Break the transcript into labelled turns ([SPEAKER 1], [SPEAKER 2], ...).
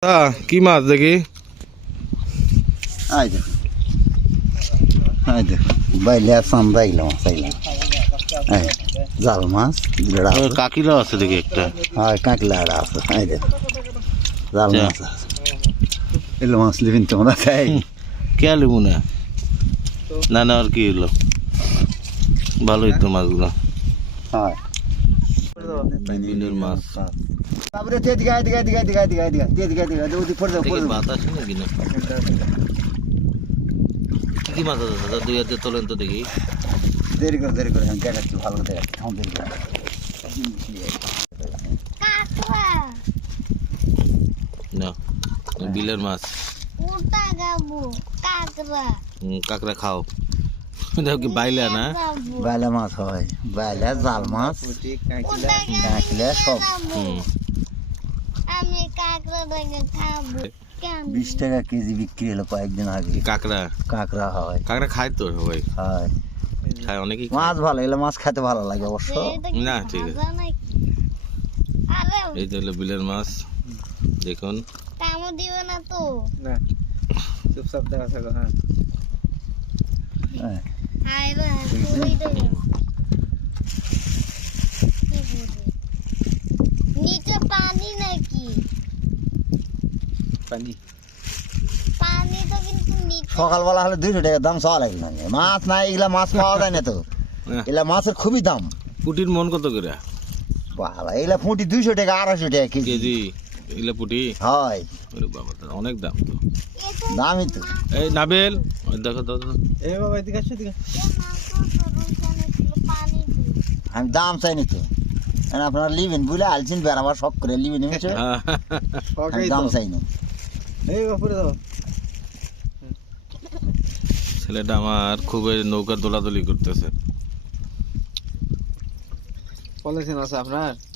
[SPEAKER 1] কি মাছ দেখি?
[SPEAKER 2] বাইলে চান্দাইলাম জাল মাছ
[SPEAKER 1] কাকিলা আছে দেখি একটা।
[SPEAKER 2] হয় কাঁকলা আছে জাল মাছ আছে এলো মাছ লিবিন তোমরা খাই
[SPEAKER 1] কে লিবু না না না আর কি হলো ভালোই তো মাছগুলো
[SPEAKER 2] হয়
[SPEAKER 1] বিলের মাছ
[SPEAKER 2] তারপরে তেদিকে এদিকে এদিকে এদিকে এদিকে এদিকে তেদিকে এদিকে ওদিকে পড়ে
[SPEAKER 1] দেখি মাছ আছে নাকি না কি কি মাছ আছে দাদা দুই হাতে তোলেন তো দেখি
[SPEAKER 2] দেরি করে আমি দেখাচ্ছি ভালো করে দেখাচ্ছি থাম দেরি করে
[SPEAKER 1] না বিলের মাছ কাঁকড়া খাও দেখো কি বাইলা না
[SPEAKER 2] বাইলা মাছ হয় বাইলা জাল মাছ কাঁকড়া সব
[SPEAKER 3] আমি কাঁকড়া দেখে খাবো
[SPEAKER 2] 20 টাকা কেজি বিক্রি হলো কয়েকদিন আগে
[SPEAKER 1] কাঁকড়া
[SPEAKER 2] কাঁকড়া হয়
[SPEAKER 1] কাঁকড়া খায় তো সবাই
[SPEAKER 2] হয়
[SPEAKER 1] খায় অনেকেই
[SPEAKER 2] মাছ ভালো এগুলো মাছ খেতে ভালো লাগে অবশ্য
[SPEAKER 1] না ঠিক আছে এই তো হলো বিলের মাছ দেখুন
[SPEAKER 3] কামড় দিবে না তো
[SPEAKER 4] না চুপচাপ দেখা থাকো হ্যাঁ
[SPEAKER 3] হাই রে তুই তো নিচে পানি নাকি
[SPEAKER 4] পানি
[SPEAKER 3] পানি তো কিন্তু নিচে
[SPEAKER 2] সকালবেলা হলে 200 টাকা দাম চাওয়া লাগে না মাছ নাই এগুলা মাছ পাওয়া যায় না তো এগুলা মাছের খুবই দাম
[SPEAKER 1] পুটির মন কত করে
[SPEAKER 2] বাবা এগুলা ফুটি 200 টাকা 250 টাকা কেজি
[SPEAKER 1] কেজি এগুলা পুটি
[SPEAKER 2] হয়
[SPEAKER 1] ওরে বাবা অনেক দাম তো
[SPEAKER 2] দামই তো
[SPEAKER 1] এই নাবেল ওই দেখো দাদা
[SPEAKER 4] এ বাবা এদিকে আসো এদিকে
[SPEAKER 3] পানি
[SPEAKER 2] আমি দাম চাইনি তো আপনারা লিবেন বুঝলে আলছেন বেড়াবার শখ করে লিবেন আমি দাম চাইনি
[SPEAKER 4] এই বাপুরে দাও
[SPEAKER 1] ছেলেটা আমার খুবই নৌকা দোলাদলি করতেছে
[SPEAKER 4] পলিথিন আছে আপনার